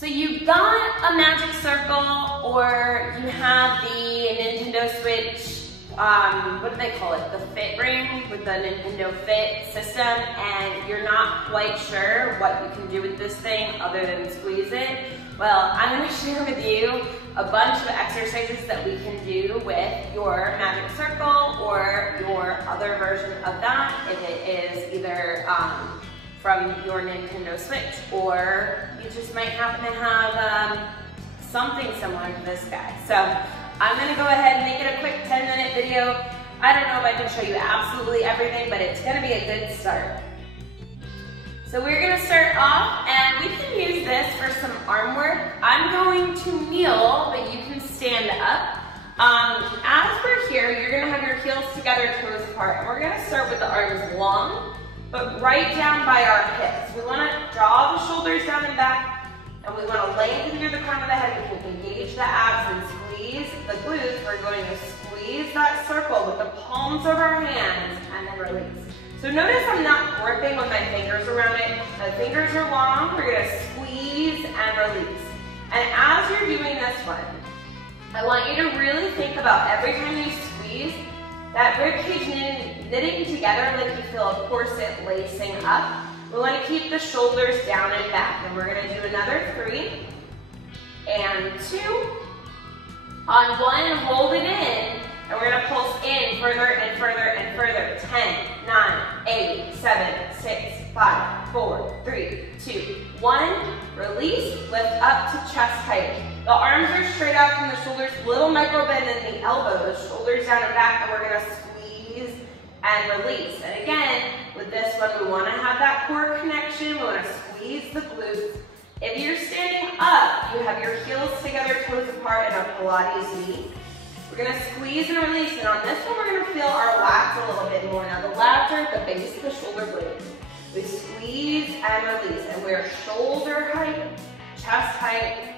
So you've got a Magic Circle, or you have the Nintendo Switch, what do they call it? The Fit Ring with the Nintendo Fit system, and you're not quite sure what you can do with this thing other than squeeze it. Well, I'm going to share with you a bunch of exercises that we can do with your Magic Circle or your other version of that, if it is either from your Nintendo Switch, or you just might happen to have something similar to this guy. So I'm gonna go ahead and make it a quick 10-minute video. I don't know if I can show you absolutely everything, but it's gonna be a good start. So we're gonna start off, and we can use this for some arm work. I'm going to kneel, but you can stand up. As we're here, you're gonna have your heels together, toes apart, and we're gonna start with the arms long, but right down by our hips. We want to draw the shoulders down and back, and we want to lengthen through the crown of the head. We can engage the abs and squeeze the glutes. We're going to squeeze that circle with the palms of our hands and then release. So notice I'm not gripping with my fingers around it. The fingers are long. We're going to squeeze and release. And as you're doing this one, I want you to really think about every time you squeeze, that ribcage knitting together like you feel a corset lacing up. We want to keep the shoulders down and back. And we're going to do another 3 and 2. On 1, hold it in. And we're going to pulse in further and further and further. 10, 9, 8, 7, 6, 5, 4, 3, 2, 1. Release, lift up to chest height. The arms are straight out from the shoulders, little micro bend in the elbows, shoulders down and back, and we're gonna squeeze and release. And again, with this one, we wanna have that core connection, we wanna squeeze the glutes. If you're standing up, you have your heels together, toes apart in a Pilates knee. We're gonna squeeze and release, and on this one, we're gonna feel our lats a little bit more. Now, the lats are at the base of the shoulder blades. We squeeze and release, and we're shoulder height, chest height.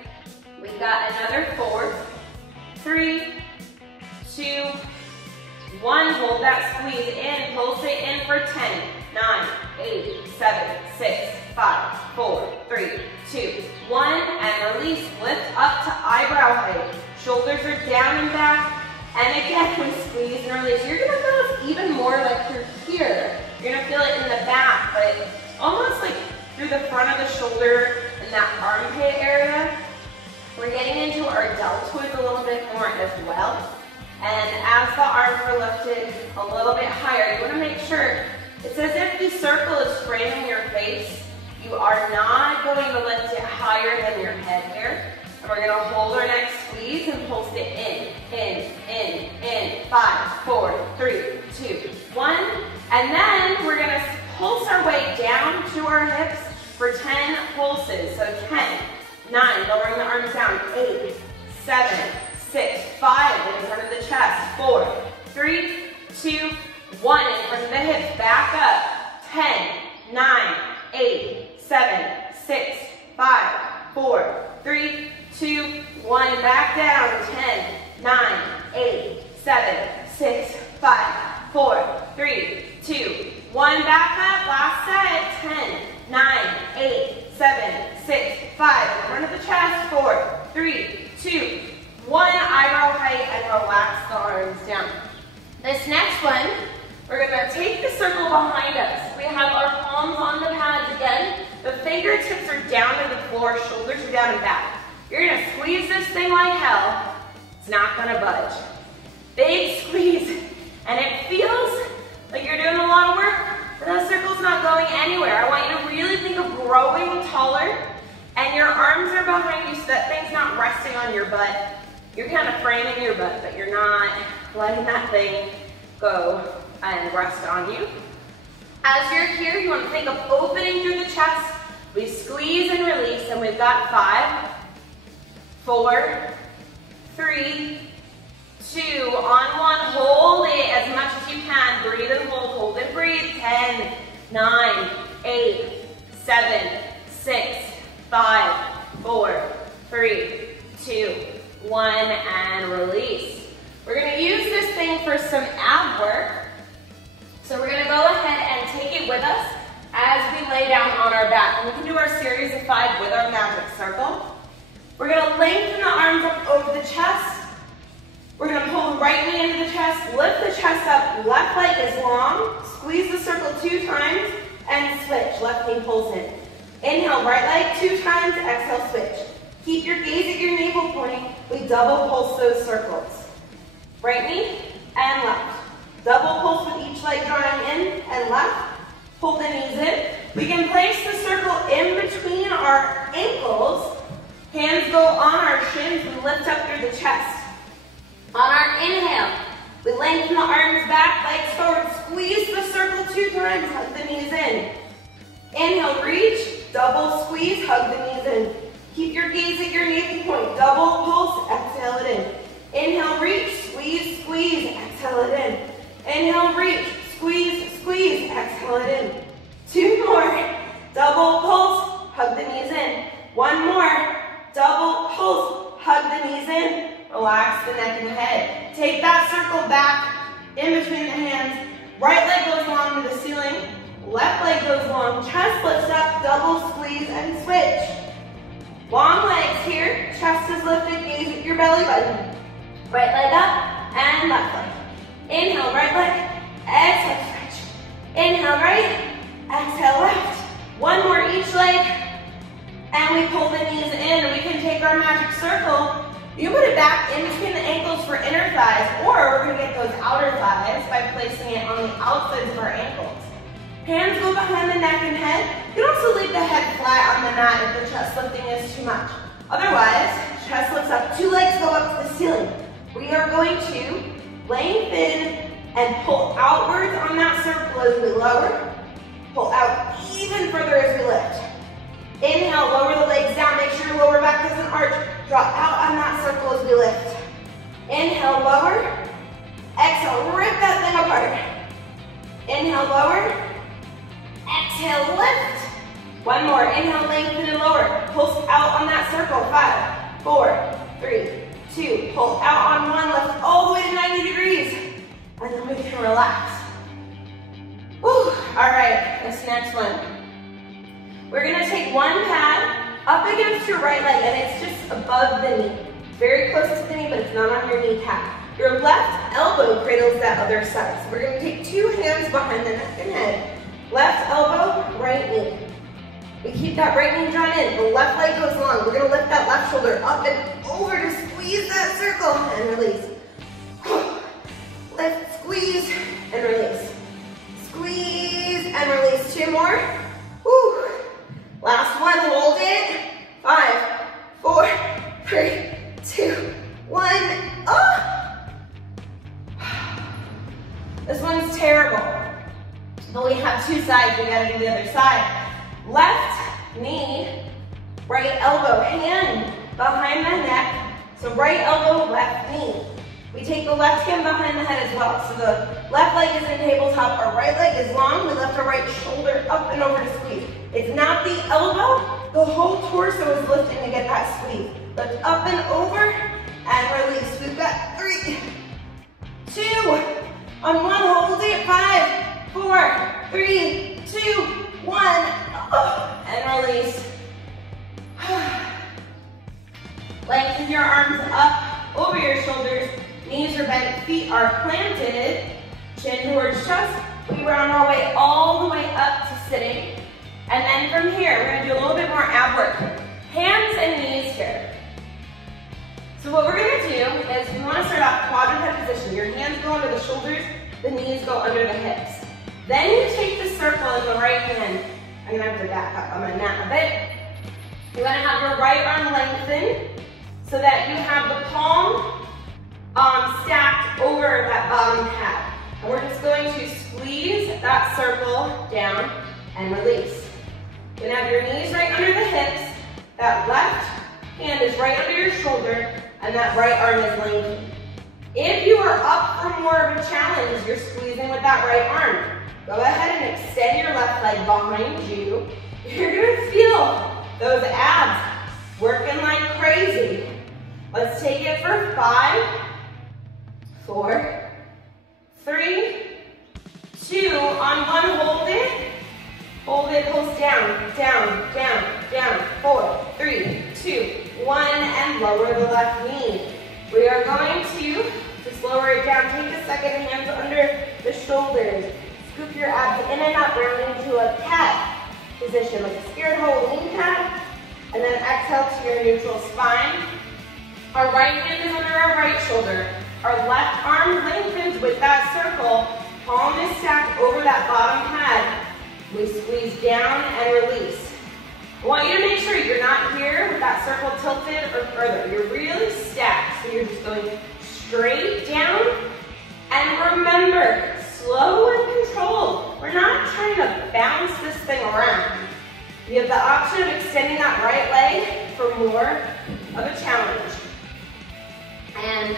We've got another 4, 3, 2, 1. Hold that squeeze in, pulse it in for 10, 9, 8, 7, 6, 5, 4, 3, 2, 1, and release. Lift up to eyebrow height. Shoulders are down and back, and again, we squeeze and release. You're gonna feel this even more like through here. You're gonna feel it in the back, but almost like through the front of the shoulder and that armpit area. We're getting into our deltoids a little bit more as well. And as the arms are lifted a little bit higher, you want to make sure it's as if the circle is framing your face. You are not going to lift it higher than your head here. And we're going to hold our neck, squeeze, and pulse it in. 5, 4, 3, 2, 1. And then we're going to pulse our way down to our hips for 10 pulses. So 10, 9, lowering the arms down, 8, 7, 6, 5, in front of the chest, 4, 3, 2, 1, in front of the hips, back up, 10, 9, 8, 7, 6, 5, 4, 3, 2, 1, back down, 10, 9, 8, 7, 6, 5, 4, 3, 2, 1, back up, last set, 10, 9, 8, 7, 6, 5, in front of the chest, 4, 3, 2, 1, eyebrow height, and relax the arms down. This next one, we're gonna take the circle behind us. We have our palms on the pads again. The fingertips are down to the floor, shoulders are down and back. You're gonna squeeze this thing like hell. It's not gonna budge. Big squeeze, and it feels like you're doing a lot of work, but that circle's not going anywhere. I want you to really think of growing taller, and your arms are behind you so that thing's not resting on your butt. You're kind of framing your butt, but you're not letting that thing go and rest on you. As you're here, you want to think of opening through the chest. We squeeze and release, and we've got 5, 4, 3, 2, on 1, hold it as much as you can. Breathe and hold and breathe. 10, 9, 8, 7, 6, 5, 4, 3, 2, 1, and release. We're going to use this thing for some ab work. So we're going to go ahead and take it with us as we lay down on our back. And we can do our series of 5 with our Magic Circle. lengthen the arms up over the chest. We're gonna pull the right knee into the chest, lift the chest up, left leg is long, squeeze the circle 2 times, and switch, left knee pulls in. Inhale, right leg 2 times, exhale, switch. Keep your gaze at your navel point. We double pulse those circles. Right knee and left. Double pulse with each leg drawing in and left. Pull the knees in. We can place the circle in between our ankles. Hands go on our shins. We lift up through the chest. On our inhale, we lengthen the arms back, legs forward. Squeeze the circle 2 times. Hug the knees in. Inhale, reach. Double squeeze. Hug the knees in. Keep your gaze at your navel point. Double pulse. Exhale it in. Inhale, reach. Squeeze, squeeze. Exhale it in. Inhale, reach. Squeeze, squeeze. Exhale it in. 2 more. Double pulse. Hug the knees in. 1 more. Double pulse. Hug the knees in. Relax the neck and head. Take that circle back in between the hands. Right leg goes long to the ceiling. Left leg goes long. Chest lifts up. Double squeeze and switch. Long legs here. Chest is lifted. Gaze at your belly button. Right leg up and left leg. Inhale, right leg. Exhale, stretch. Inhale, right. Exhale, left. 1 more each leg. And we pull the knees in. We can take our magic circle. You put it back in between the ankles for inner thighs, or we're going to get those outer thighs by placing it on the outsides of our ankles. Hands go behind the neck and head. You can also leave the head flat on the mat if the chest lifting is too much. Otherwise, chest lifts up. 2 legs go up to the ceiling. We are going to lengthen and pull outwards on that circle as we lower. Pull out even further as we lift. Inhale, lower the legs down. Make sure your lower back doesn't arch. Drop out on that circle as we lift. Inhale, lower. Exhale, rip that thing apart. Inhale, lower. Exhale, lift. 1 more. Inhale, lengthen and lower. Pulse out on that circle. 5, 4, 3, 2. Pull out on 1. Lift all the way to 90 degrees. And then we can relax. Whew. All right, this next one. We're going to take 1 pad up against your right leg, and it's just above the knee. Very close to the knee, but it's not on your kneecap. Your left elbow cradles that other side. So we're going to take 2 hands behind the neck and head. Left elbow, right knee. We keep that right knee drawn in. The left leg goes long. We're going to lift that left shoulder up and over to squeeze that circle and release. Lift, squeeze, and release. Squeeze and release. 2 more. Whew. Last one, hold it. 5, 4, 3, 2, 1. Oh! This one's terrible. But we have 2 sides, we gotta do the other side. Left knee, right elbow, hand behind the neck. So right elbow, left knee. We take the left hand behind the head as well. So the left leg is in tabletop, our right leg is long. We lift our right shoulder up and over to squeeze. It's not the elbow, the whole torso is lifting to get that squeeze. Lift up and over and release. We've got 3, 2, on 1, hold it. 5, 4, 3, 2, 1, oh, and release. Lengthen your arms up over your shoulders. Knees are bent, feet are planted, chin towards chest. We round our way all the way up to sitting. And then from here, we're gonna do a little bit more ab work. Hands and knees here. So what we're gonna do is we wanna start off quadruped position. Your hands go under the shoulders, the knees go under the hips. Then you take the circle in the right hand. I'm gonna have to back up on my mat a bit. You wanna have your right arm lengthened so that you have the palm stacked over that bottom pad. And we're just going to squeeze that circle down and release. You're gonna have your knees right under the hips. That left hand is right under your shoulder, and that right arm is lengthened. If you are up for more of a challenge, you're squeezing with that right arm. Go ahead and extend your left leg behind you. You're gonna feel those abs working like crazy. Let's take it for 5, 4, 3, 2, on 1, hold it, pulse down, down, down, down, 4, 3, 2, 1, and lower the left knee. We are going to just lower it down. Take a second, hands under the shoulders. Scoop your abs in and up, round into a cat position, like a scared hole lean cat. And then exhale to your neutral spine. Our right hand is under our right shoulder. Our left arm lengthens with that circle. Palm is stacked over that bottom pad. We squeeze down and release. I want you to make sure you're not here with that circle tilted or further. You're really stacked, so you're just going straight down. And remember, slow and controlled. We're not trying to bounce this thing around. You have the option of extending that right leg for more of a challenge. And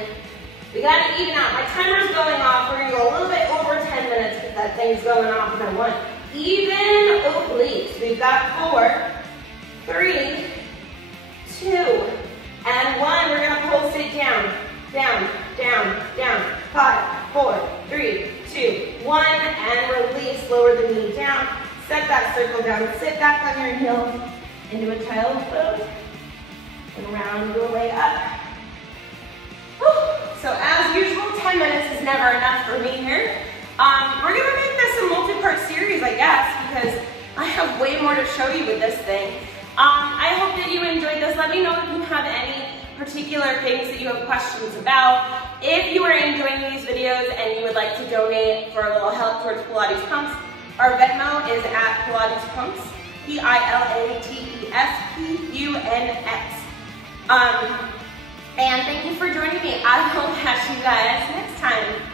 we gotta even out. My timer's going off. We're gonna go a little bit over 10 minutes because that thing's going off and I want even obliques. We've got 4, 3, 2, and 1. We're gonna pulse it down, down, down, down. 5, 4, 3, 2, 1, and release. Lower the knee down. Set that circle down. Sit back on your heels into a child's pose and round your way up. So as usual, 10 minutes is never enough for me here. We're gonna make this a multi-part series, I guess, because I have way more to show you with this thing. I hope that you enjoyed this. Let me know if you have any particular things that you have questions about. If you are enjoying these videos and you would like to donate for a little help towards Pilates Punx, our Venmo is at Pilates Punx, PILATESPUNX. And thank you for joining me. I will catch you guys next time.